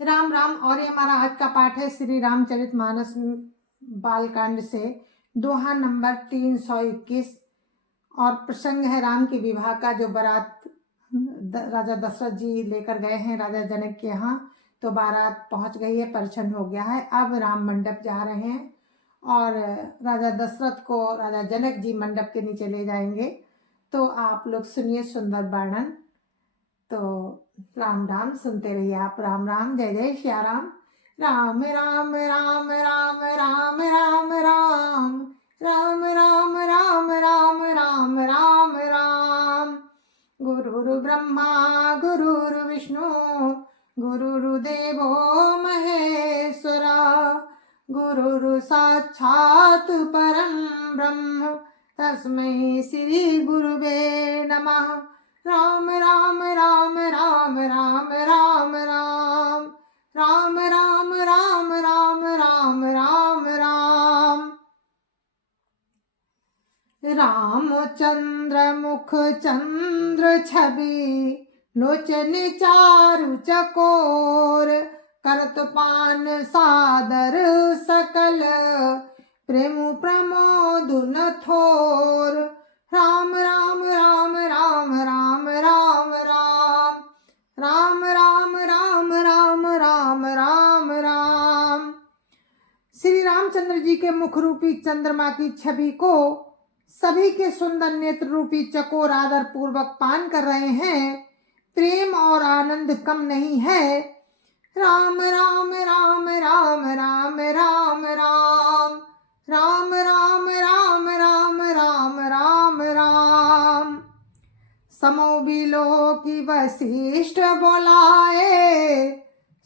राम राम। और ये हमारा आज का पाठ है श्री रामचरितमानस बालकांड से दोहा नंबर 321 और प्रसंग है राम के विवाह का, जो बारात राजा दशरथ जी लेकर गए हैं राजा जनक के यहाँ। तो बारात पहुंच गई है, परिछन हो गया है। अब राम मंडप जा रहे हैं और राजा दशरथ को राजा जनक जी मंडप के नीचे ले जाएंगे। तो आप लोग सुनिए सुंदर वर्णन। तो राम राम सुनते रहिए आप। राम राम, जय जय श्या राम। राम राम राम राम राम राम राम राम राम राम राम राम राम राम। गुरुर् ब्रह्मा गुरुर्विष्णु गुरुर्देवो महेश्वरा, गुरुर् साक्षात् परं ब्रह्म तस्मै श्री गुरुवे नमः। राम राम राम राम राम राम राम राम राम राम राम राम राम राम। रामचंद्र मुख चंद्र छवि, लोचन चारु चकोर, करत पान सादर सकल, प्रेम प्रमोद न थोर। राम राम राम राम राम राम राम राम राम राम राम राम राम राम। श्री रामचंद्र जी के मुख रूपी चंद्रमा की छवि को सभी के सुंदर नेत्र रूपी चकोर आदर पूर्वक पान कर रहे हैं। प्रेम और आनंद कम नहीं है। राम राम राम राम राम राम राम राम राम राम राम राम राम राम। समो बिलो की वशिष्ठ बोलाए,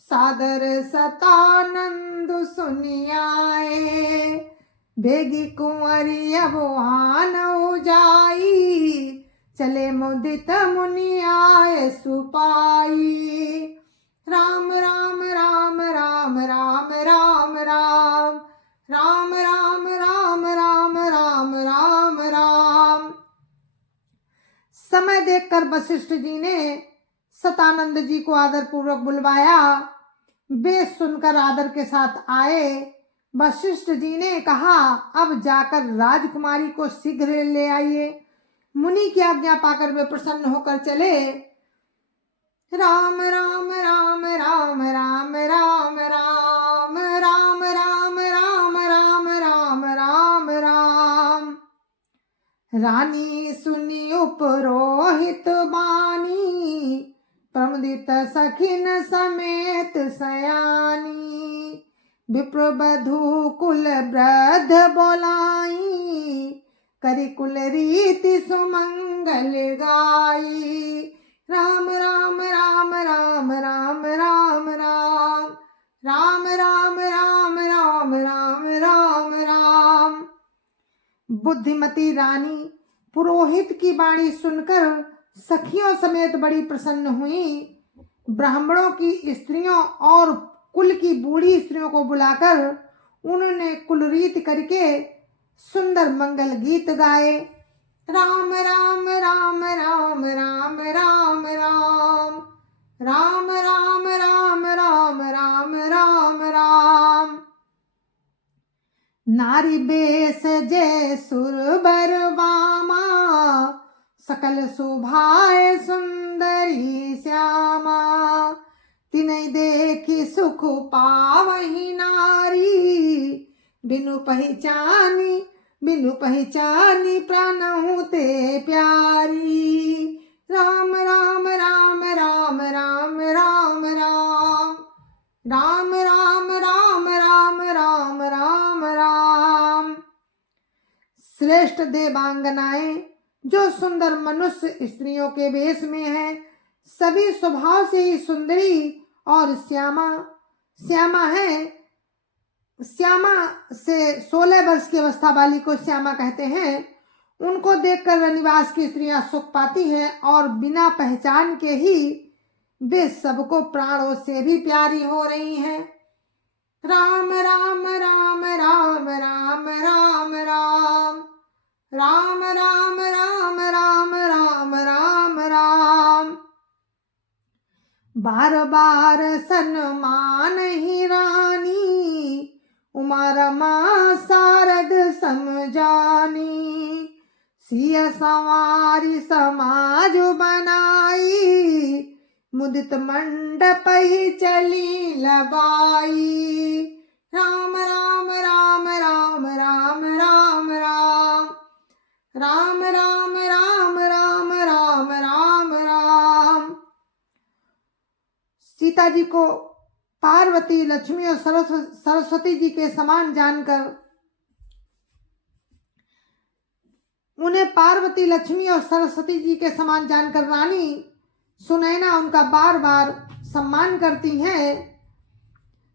सादर सतानंद सुनियाए, बेगी कुंवरी अब आन जाई, चले मुदित मुनि आए सुपाई। राम राम राम राम राम राम राम राम राम राम राम राम राम राम। समय देखकर वशिष्ठ जी ने सतानंद जी को आदर पूर्वक बुलवाया। वे सुनकर आदर के साथ आए। वशिष्ठ जी ने कहा, अब जाकर राजकुमारी को शीघ्र ले आइए। मुनि की आज्ञा पाकर वे प्रसन्न होकर चले। राम राम राम राम राम राम राम राम राम राम राम राम राम राम। रानी सुनी उपरोहित बानी, प्रमुदित सखिन समेत सयानी, विप्र बधू कुल वृद्ध बोलाई, करि कुल रीति सुमंगल गाई। राम राम राम राम राम राम राम राम राम राम राम राम राम राम। बुद्धिमती रानी पुरोहित की वाणी सुनकर सखियों समेत बड़ी प्रसन्न हुई। ब्राह्मणों की स्त्रियों और कुल की बूढ़ी स्त्रियों को बुलाकर उन्होंने कुलरीत करके सुंदर मंगल गीत गाए। राम राम राम राम राम राम राम राम राम राम राम राम राम राम। नारी बेस जय सुरबर वामा, सकल शोभाए सुंदरी श्यामा, तिनै देखी सुख पावही नारी, बिनु पहचानी प्राणहु ते प्यारी। राम राम राम राम राम राम राम राम राम राम राम राम राम राम। श्रेष्ठ देवांगनाएं जो सुंदर मनुष्य स्त्रियों के वेश में है, सभी स्वभाव से ही सुंदरी और श्यामा है। श्यामा से 16 वर्ष की अवस्था वाली को श्यामा कहते हैं। उनको देखकर रनिवास की स्त्रियां सुख पाती हैं और बिना पहचान के ही वे सबको प्राणों से भी प्यारी हो रही हैं। राम राम राम राम राम राम राम राम राम राम राम राम राम राम। बार बार सन्मान ही रानी, उमा रमा शारद समझानी। सिय संवारी समाज बनाई, मुदित मंडप ही चली लगाई। राम राम राम राम राम राम राम, राम राम राम राम राम राम राम। सीता जी को पार्वती, लक्ष्मी और सरस्वती जी के समान जानकर, उन्हें पार्वती, लक्ष्मी और सरस्वती जी के समान जानकर रानी सुनैना उनका बार बार सम्मान करती हैं।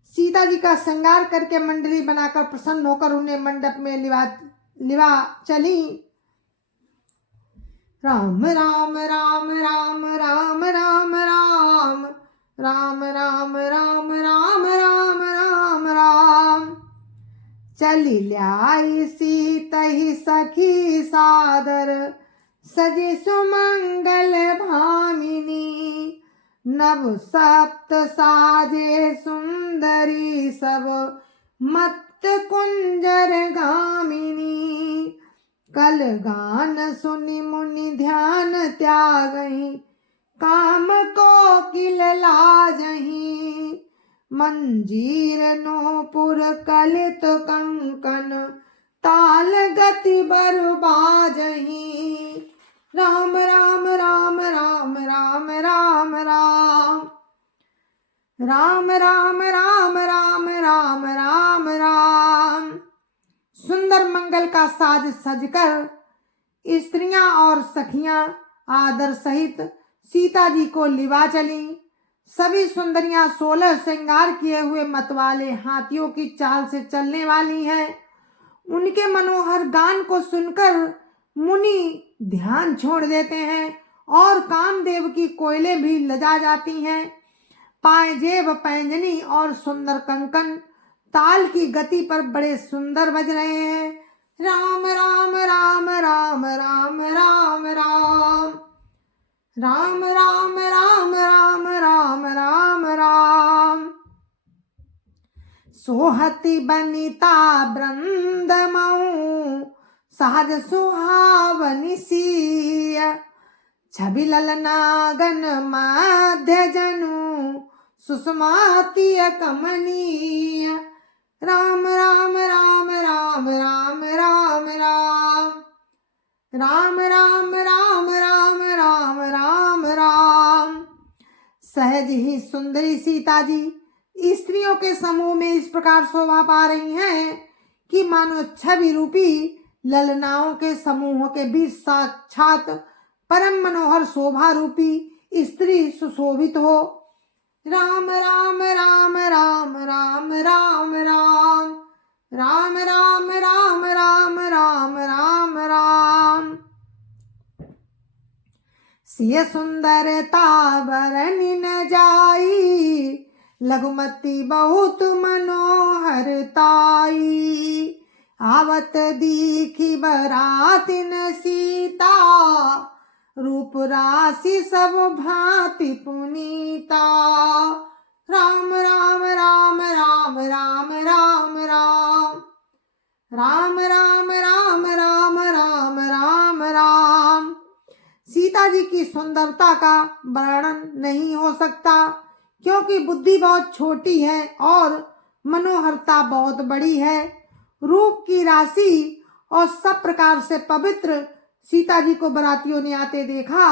सीता जी का श्रृंगार करके मंडली बनाकर प्रसन्न होकर उन्हें मंडप में लिवा चली। राम राम राम राम राम राम राम, राम राम राम राम राम राम राम। चली ल्याई सीता ही सखी सादर, सजे सुमंगल भामिनी। नव सप्त साजे सुंदरी, सब मत कुंजर गामिनी। कल गान सुनि मुनि ध्यान त्यागहि, काम को किल लाजहि। मंजीर नूपुर कलित कंकन, ताल गति बर बाजहि। राम राम राम राम राम राम राम, राम राम राम राम राम राम राम। सुंदर मंगल का साज सजकर स्त्रियां और सखियां आदर सहित सीता जी को लिवा चली। सभी सुंदरियां 16 श्रृंगार किए हुए मतवाले हाथियों की चाल से चलने वाली हैं। उनके मनोहर गान को सुनकर मुनि ध्यान छोड़ देते हैं और कामदेव की कोयलें भी लजा जाती हैं। पायजेब, पैंजनी और सुंदर कंकन ताल की गति पर बड़े सुंदर बज रहे हैं। राम राम राम राम राम राम राम, राम राम राम राम राम राम राम। सोहति बनिता वृंद मऊ, सहज सुहावनि सीय। छवि ललनागन माध्य जनु, सुषमातिय कमनीय। राम राम राम राम राम राम राम, राम राम राम राम राम राम राम। सहज ही सुंदरी सीता जी स्त्रियों के समूह में इस प्रकार शोभा पा रही हैं कि मानो छवि रूपी ललनाओं के समूह के बीच साक्षात परम मनोहर शोभा रूपी स्त्री सुशोभित हो। राम राम राम राम राम राम राम, राम राम राम राम राम राम राम। सिय सुंदरता बरनि न जाई, लघुमती बहुत मनोहरताई। आवत दीखी बरातिन सीता, रूप राशि सब भांति पुनीता। राम राम राम राम राम राम राम, राम राम राम राम राम राम राम। सीता जी की सुंदरता का वर्णन नहीं हो सकता, क्योंकि बुद्धि बहुत छोटी है और मनोहरता बहुत बड़ी है। रूप की राशि और सब प्रकार से पवित्र सीता जी को बरातियों ने आते देखा।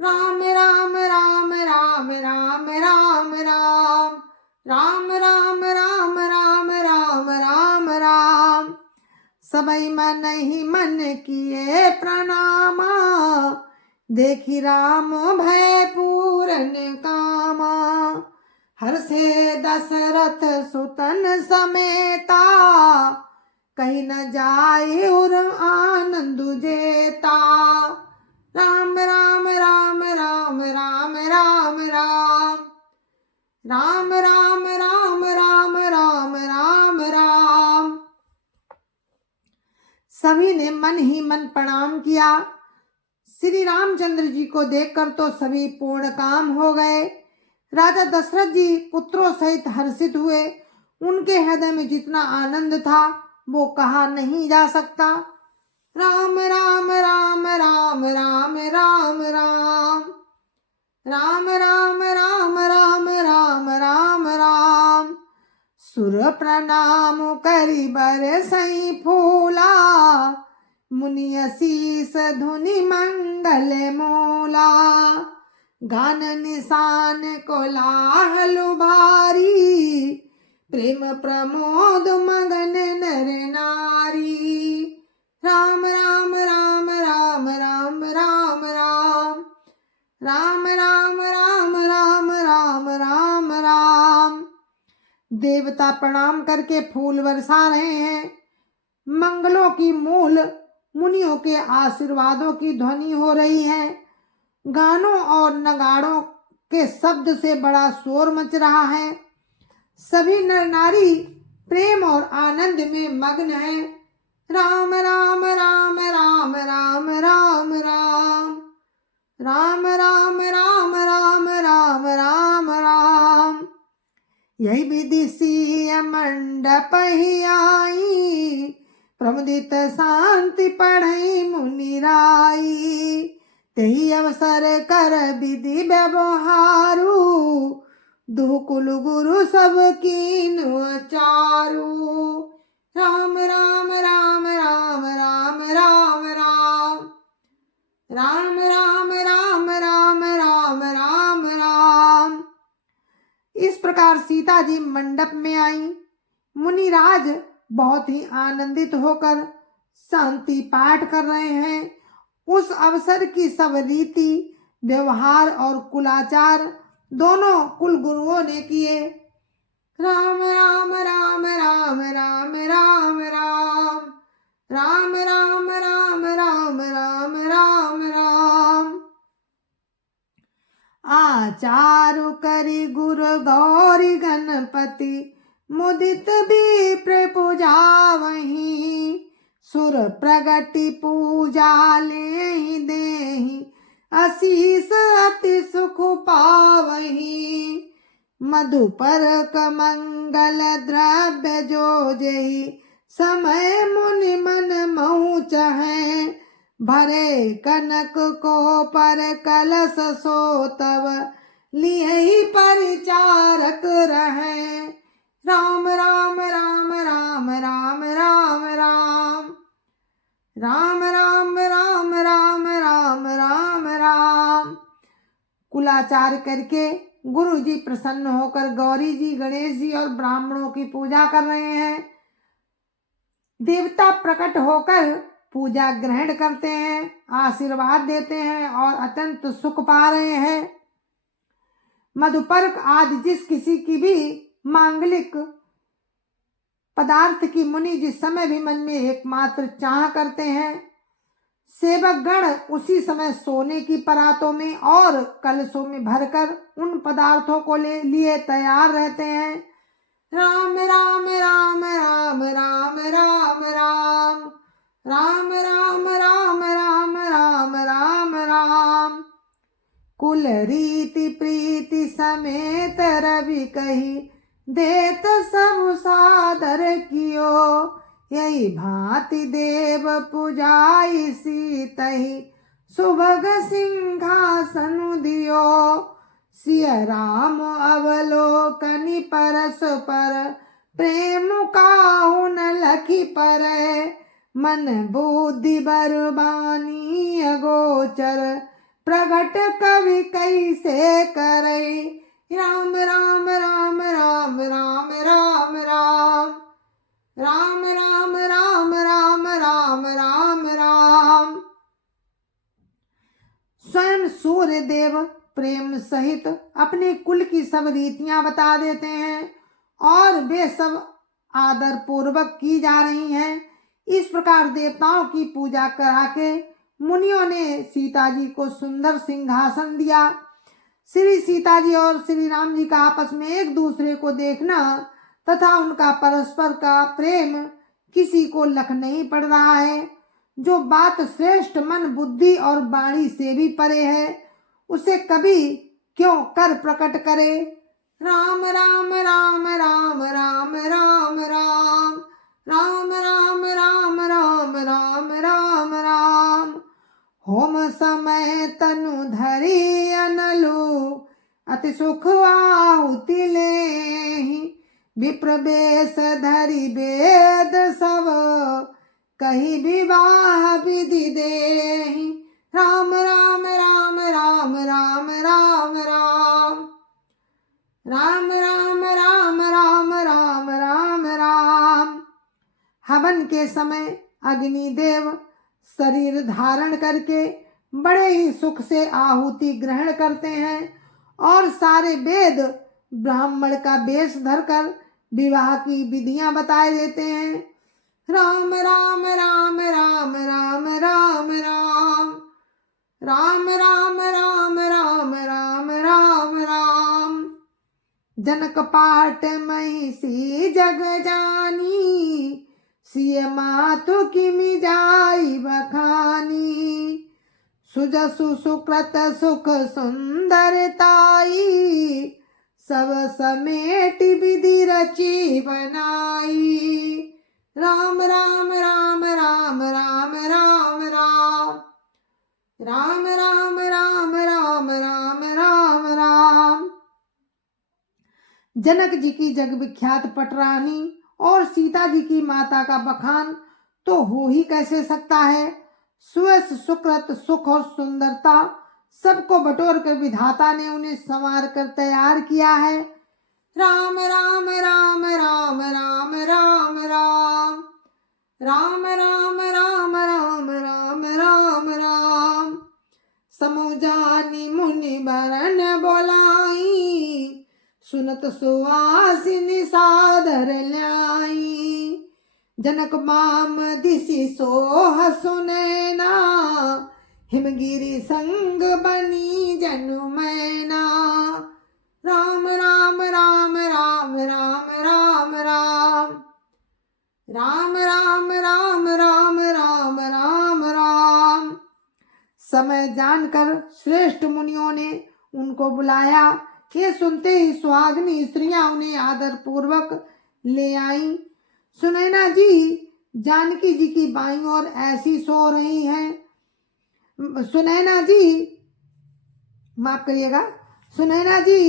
राम राम राम राम राम राम राम, राम राम राम राम राम राम राम। सबई मन ही मन किए प्रणामा, देखी राम भय पूरन कामा। हर्षे दशरथ सुतन समेता, कहीं न जाए और आनंद जेता। राम राम राम राम राम राम राम, राम राम राम राम राम राम राम। सभी ने मन ही मन प्रणाम किया। श्री रामचंद्र जी को देखकर तो सभी पूर्ण काम हो गए। राजा दशरथ जी पुत्रों सहित हर्षित हुए। उनके हृदय में जितना आनंद था वो कहा नहीं जा सकता। राम राम राम राम राम राम राम राम राम राम राम राम राम राम। सुर प्रणाम करि बरसई फूला, मुनि शीस धुनि मंगल मूला। गान निशान को लाहलु भारी, प्रेम प्रमोद मगन नर नारी। राम राम राम राम राम राम राम राम राम राम राम राम राम राम। देवता प्रणाम करके फूल बरसा रहे हैं। मंगलों की मूल मुनियों के आशीर्वादों की ध्वनि हो रही है। गानों और नगाड़ों के शब्द से बड़ा शोर मच रहा है। सभी नर नारी प्रेम और आनंद में मग्न हैं। राम राम राम राम राम राम राम राम राम राम राम राम राम राम। यही विधि सिय मंडप ही आई, प्रमुदित शांति पढ़ई मुनि राई। तही अवसर कर विधि व्यवहारू, दुकुल गुरु सब कीनु चारू। राम राम राम राम राम राम राम राम राम राम राम राम राम राम। इस प्रकार सीता जी मंडप में आई। मुनिराज बहुत ही आनंदित होकर शांति पाठ कर रहे हैं। उस अवसर की सब रीति व्यवहार और कुलाचार दोनों कुल गुरुओं ने किए। राम राम राम राम राम राम राम राम राम राम राम राम राम राम। आचारु करि गुरु गौरी गणपति, मुदित विप्र पूजावहीं। सुर प्रगति पूजा लेहि देहि, आशीष अति सुख पावहीं। मधुपर कमंगल द्रव्य जो जेहि, समय मुनि मन महु चहै। भरे कनक को पर कलश सो तब, लिहि परिचारक रहे। राम राम राम राम राम राम राम राम राम राम राम राम राम राम। कुलाचार करके गुरु जी प्रसन्न होकर गौरी जी, गणेश जी और ब्राह्मणों की पूजा कर रहे हैं। देवता प्रकट होकर पूजा ग्रहण करते हैं, आशीर्वाद देते हैं और अत्यंत सुख पा रहे हैं। मधुपर्क आदि जिस किसी की भी मांगलिक पदार्थ की मुनि जिस समय भी मन में एकमात्र चाह करते हैं, सेवक गण उसी समय सोने की परातों में और कलशों में भरकर उन पदार्थों को लिए तैयार रहते हैं। राम राम राम राम राम राम राम राम राम राम राम राम राम राम। कुल रीति प्रीति समेत रवि कही, देत सब सादर कियो। यही भांति देव पुजाई सीतहि, सुभग सिंहासन दियो। सिय राम अवलोकनि परस्पर, प्रेम काहु न लखी परै। मन बुद्धि बरबानी अगोचर, प्रगट कवि कैसे करे। राम राम राम राम राम राम राम राम राम राम राम राम राम राम। स्वयं सूर्य देव प्रेम सहित अपने कुल की सब रीतियां बता देते हैं और वे सब आदर पूर्वक की जा रही हैं। इस प्रकार देवताओं की पूजा करा के मुनियों ने सीता जी को सुंदर सिंहासन दिया। श्री सीता जी और श्री राम जी का आपस में एक दूसरे को देखना तथा उनका परस्पर का प्रेम किसी को लख नहीं पड़ रहा है। जो बात श्रेष्ठ मन बुद्धि और वाणी से भी परे है, उसे कभी क्यों कर प्रकट करे। राम राम राम राम राम राम राम राम राम राम राम राम राम राम। होम समय तनु धरि अनलु, अति सुख आहुति लेहि। विप्र बेश धरि वेद सब, कही विवाह विधि देहि। राम राम राम राम राम राम राम राम राम राम राम राम राम राम। हवन के समय अग्निदेव शरीर धारण करके बड़े ही सुख से आहुति ग्रहण करते हैं और सारे वेद ब्राह्मण का वेश धरकर विवाह की विधियां बताए देते हैं। राम राम राम राम राम राम राम राम राम राम राम राम राम राम। जनक पाठ महिषी जग जानी, सिय मातु किमि जाई बखानी। सुजसु सुकृत सुख सुंदरताई, सब समेट विधि रची बनाई। राम राम राम राम राम राम राम राम राम राम राम राम राम राम। जनक जी की जग विख्यात पटरानी और सीता जी की माता का बखान तो हो ही कैसे सकता है। सुयस सुकृत सुख और सुंदरता सबको बटोर कर विधाता ने उन्हें संवार कर तैयार किया है। राम राम राम राम राम राम राम राम राम राम राम राम राम राम। समुजानी मुनि बरन बोलाई, सुनत सुहासिनी सादर ल्याई। जनक माम दिशि सोह सुनैना, हिमगिरि संग बनी जनु मैना। राम राम राम राम राम राम राम राम राम राम राम राम राम राम। समय जानकर श्रेष्ठ मुनियों ने उनको बुलाया। ये सुनते ही सुहागिनी स्त्रियां उन्हें आदर पूर्वक ले आईं। सुनैना जी जानकी जी की बाईं ओर ऐसी सो रही हैं। सुनैना जी माफ करिएगा, सुनैना जी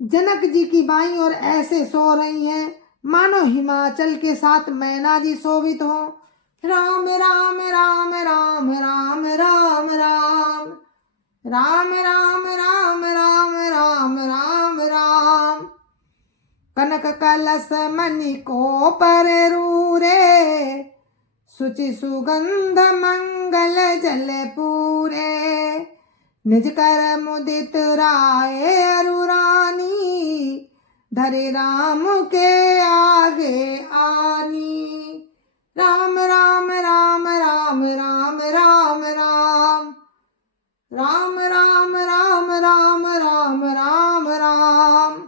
जनक जी की बाईं ओर ऐसे सो रही हैं मानो हिमाचल के साथ मैना जी शोभित हो। राम राम राम राम राम राम राम राम राम राम राम राम राम राम। कनक कलश मणि को पर रूरे, सुचि सुगंध मंगल जल पूरे। निज कर मुदित राय अरुरानी, धरे राम के आगे आनी। राम राम राम राम राम राम राम राम राम राम राम राम राम राम।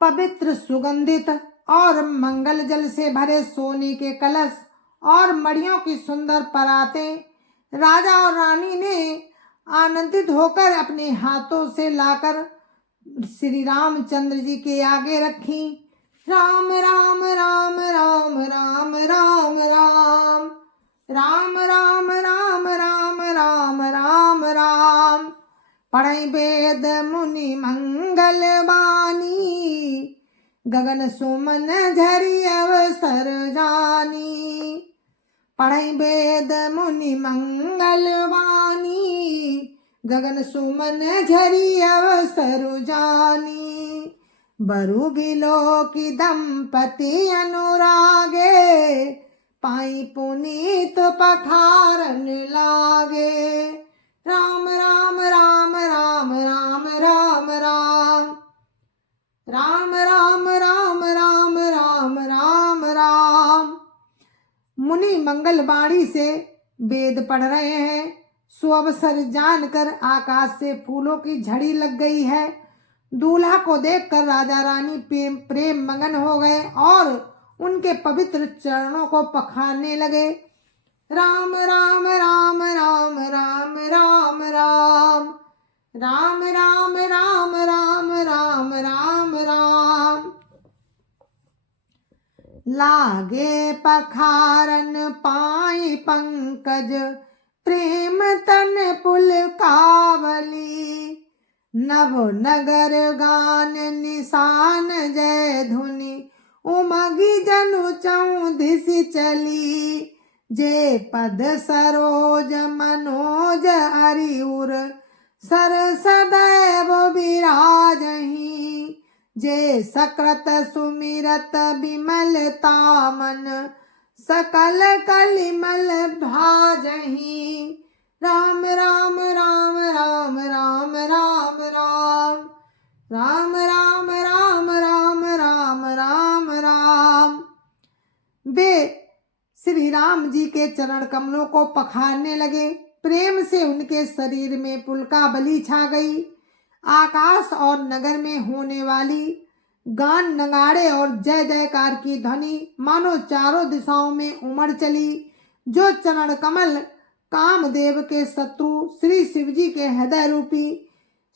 पवित्र सुगंधित और मंगल जल से भरे सोने के कलश और मड़ियों की सुंदर परातें राजा और रानी ने आनंदित होकर अपने हाथों से लाकर श्री रामचंद्र जी के आगे रखी। राम राम राम राम राम राम राम राम राम राम राम राम राम राम। पढ़ई वेद मुनि मंगल बानी, गगन सुमन झरि अवसर जानी। पढ़ई वेद मुनि मंगल बानी, गगन सुमन झरि अवसर जानी। बरु बिलो की दंपति अनुरागे, पाई पुनीत पखारन लागे। राम राम राम राम राम राम राम राम राम राम राम राम राम राम। मुनि मंगलवाणी से वेद पढ़ रहे हैं। सुअवसर जानकर आकाश से फूलों की झड़ी लग गई है। दूल्हा को देखकर राजा रानी प्रेम मगन हो गए और उनके पवित्र चरणों को पखारने लगे। राम राम राम राम राम राम राम राम राम राम राम राम राम राम। लागे पखारन पाई पंकज, प्रेम तन पुलकावली। नव नगर गान निशान जय धुनि, उमगी जनु चौदिस चली। जे पद सरोज मनोज अरिउर, सर सदैव विराजहि। जे सकृत सुमिरत विमलता मन, सकल कलिमल भाजहि। राम राम राम राम राम राम राम राम राम राम राम राम राम राम। वे श्री राम जी के चरण कमलों को पखारने लगे। प्रेम से उनके शरीर में पुलकावली छा गई। आकाश और नगर में होने वाली गान नगाड़े और जय जयकार की ध्वनि मानो चारों दिशाओं में उमड़ चली। जो चरण कमल कामदेव के शत्रु श्री शिव जी के हृदय रूपी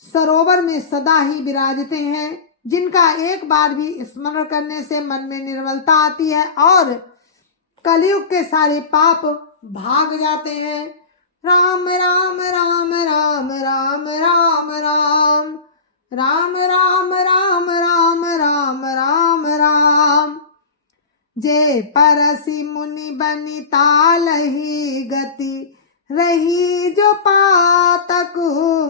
सरोवर में सदा ही विराजते हैं, जिनका एक बार भी स्मरण करने से मन में निर्मलता आती है और कलयुग के सारे पाप भाग जाते हैं। राम राम राम राम राम राम राम राम राम राम राम राम राम राम। जे परसि मुनि बनि तालहि गति, रही जो पातक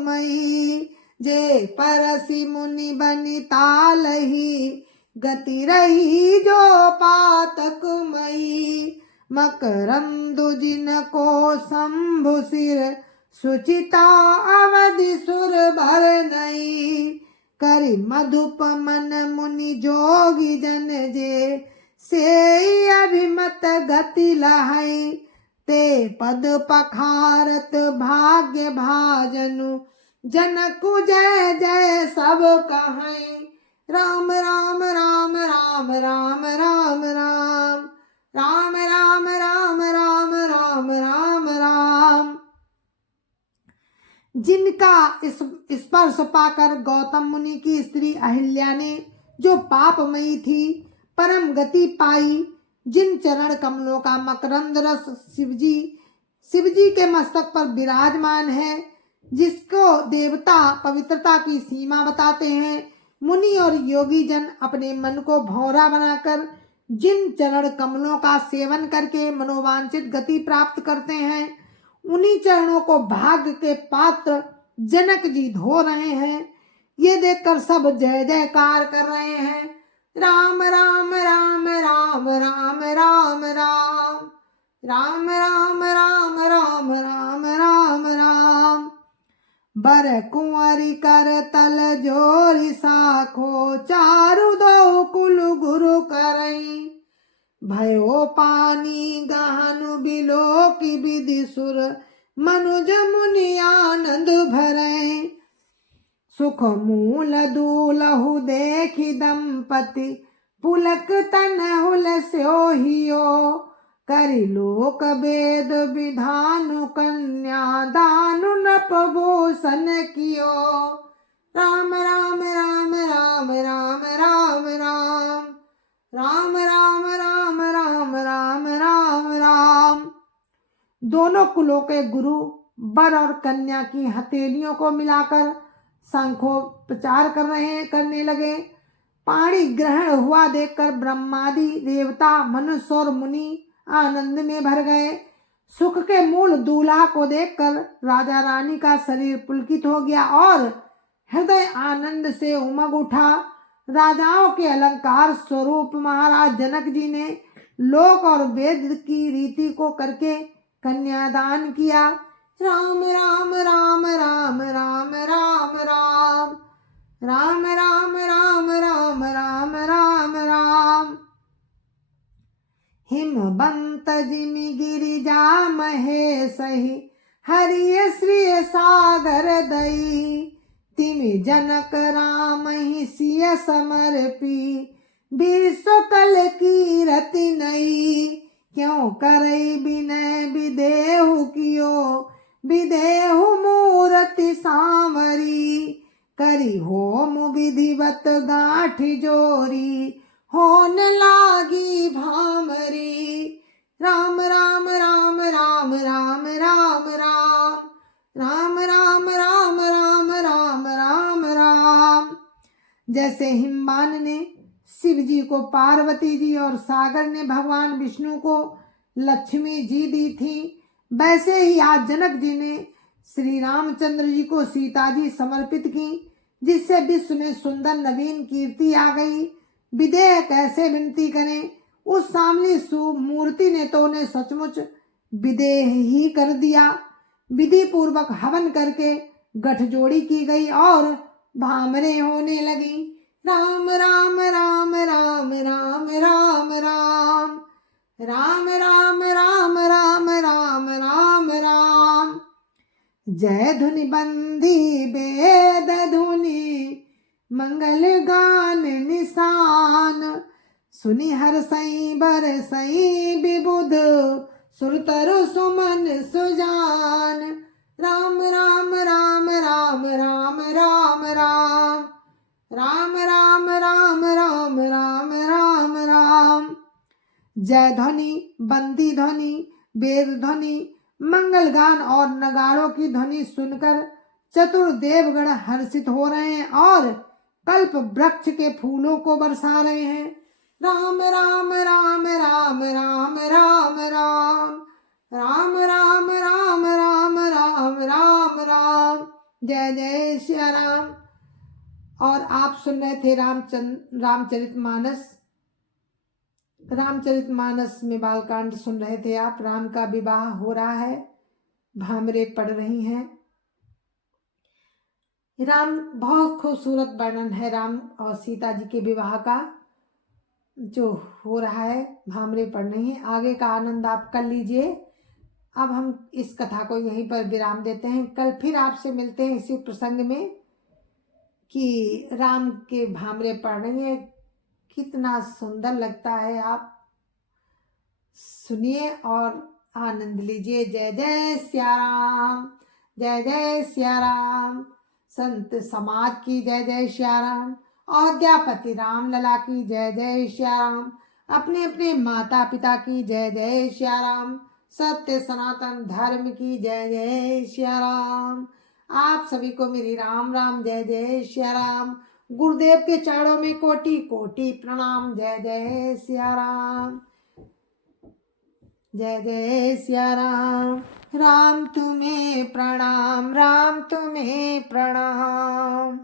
मई। जे परसि मुनि बनि तालहि गति, रही जो पातक मई। मकरंदु जिनको शंभु सिर, सुचिता अवधि सुर भर नई। करि मधुप मन मुनि जोगी जन जे, से अभिमत गति लहई। ते पद पखारत भाग्य भाजनु, जनकु जय जय सब कहई। राम राम राम राम राम राम राम राम राम राम राम राम राम राम। जिनका स्पर्श पाकर गौतम मुनि की स्त्री अहिल्या ने, जो पापमयी थी, परम गति पाई। जिन चरण कमलों का मकरंद रस शिवजी के मस्तक पर विराजमान है, जिसको देवता पवित्रता की सीमा बताते हैं। मुनि और योगी जन अपने मन को भौरा बनाकर जिन चरण कमलों का सेवन करके मनोवांछित गति प्राप्त करते हैं, उन्हीं चरणों को भाग्य के पात्र जनक जी धो रहे हैं। ये देखकर सब जय जयकार कर रहे हैं। राम राम राम राम राम राम राम राम राम राम राम राम राम राम। बर कुंवरी कर तल जोरी साखो, चारु दो कुल गुरु करई। भयो पानी गहनु बिलो की विधि सुर, मनुज मुनि आनंद भरई। सुख मूल दूलहु देखी दंपति, पुलक तन हुल स्योहियो। करि लोक वेद विधानु, कन्या दानु नपभूषण कियो। राम राम राम राम राम राम राम राम राम राम राम राम राम राम। दोनों कुलों के गुरु वर और कन्या की हथेलियों को मिलाकर शंखोपचार करने लगे। पाणी ग्रहण हुआ देखकर ब्रह्मादि देवता, मनुष्य और मुनि आनंद में भर गए। सुख के मूल दूल्हा को देखकर राजा रानी का शरीर पुलकित हो गया और हृदय आनंद से उमग उठा। राजाओं के अलंकार स्वरूप महाराज जनक जी ने लोक और वेद की रीति को करके कन्यादान किया। राम राम राम राम राम राम राम राम राम राम राम राम राम राम। हिमबंत जिमि गिरिजा महेशहि, हरिय श्री सागर दई। तिमि जनक राम ही सिय समर्पी, विश्व कल की रति नई, क्यों करई विनय विदेहु कियो, विदेहु मूरति सांवरी, करी होम विधिवत गांठी जोरी, होन लागी भामरी। राम राम राम राम राम राम राम राम राम राम राम राम राम राम। जैसे हिमवान ने शिव जी को पार्वती जी और सागर ने भगवान विष्णु को लक्ष्मी जी दी थी, वैसे ही आज जनक जी ने श्री रामचंद्र जी को सीता जी समर्पित की, जिससे विश्व में सुंदर नवीन कीर्ति आ गई। विदेह कैसे विनती करें, उस सामने मूर्ति ने तो उन्हें सचमुच विदेह ही कर दिया। विधि पूर्वक हवन करके गठजोड़ी की गई और भामरे होने लगी। राम राम राम राम राम राम राम राम राम राम राम राम राम राम। जय धुनि बंदी वेद धुनि, मंगल गान निशान, सुनि हर्षई बरसई विबुध, सुरतरु सुमन सुजान। राम राम राम राम राम राम राम राम राम राम राम राम राम राम। जय ध्वनि, बंदी ध्वनि, वेद ध्वनि, मंगल गान और नगाड़ों की ध्वनि सुनकर चतुर्देवगण हर्षित हो रहे हैं और कल्प वृक्ष के फूलों को बरसा रहे हैं। राम राम राम राम राम राम राम राम राम राम राम राम राम राम। जय जय श्री राम। और आप सुन रहे थे रामचरितमानस। रामचरितमानस में बालकांड सुन रहे थे आप। राम का विवाह हो रहा है, भामरे पड़ रही हैं। राम बहुत खूबसूरत वर्णन है राम और सीता जी के विवाह का जो हो रहा है, भामरे पड़ रही हैं। आगे का आनंद आप कर लीजिए। अब हम इस कथा को यहीं पर विराम देते हैं। कल फिर आपसे मिलते हैं इसी प्रसंग में कि राम के भामरे पड़ रही हैं। कितना सुंदर लगता है, आप सुनिए और आनंद लीजिए। जय जय सिया राम, जय जय सिया राम। संत समाज की जय जय सिया राम। अयोध्यापति राम लला की जय जय सिया राम। अपने अपने माता पिता की जय जय सिया राम। सत्य सनातन धर्म की जय जय सिया राम। आप सभी को मेरी राम राम जय जय सिया राम। गुरुदेव के चरणों में कोटि कोटि प्रणाम। जय जय सिया राम, जय जय सिया राम। राम तुम्हें प्रणाम, राम तुम्हें प्रणाम।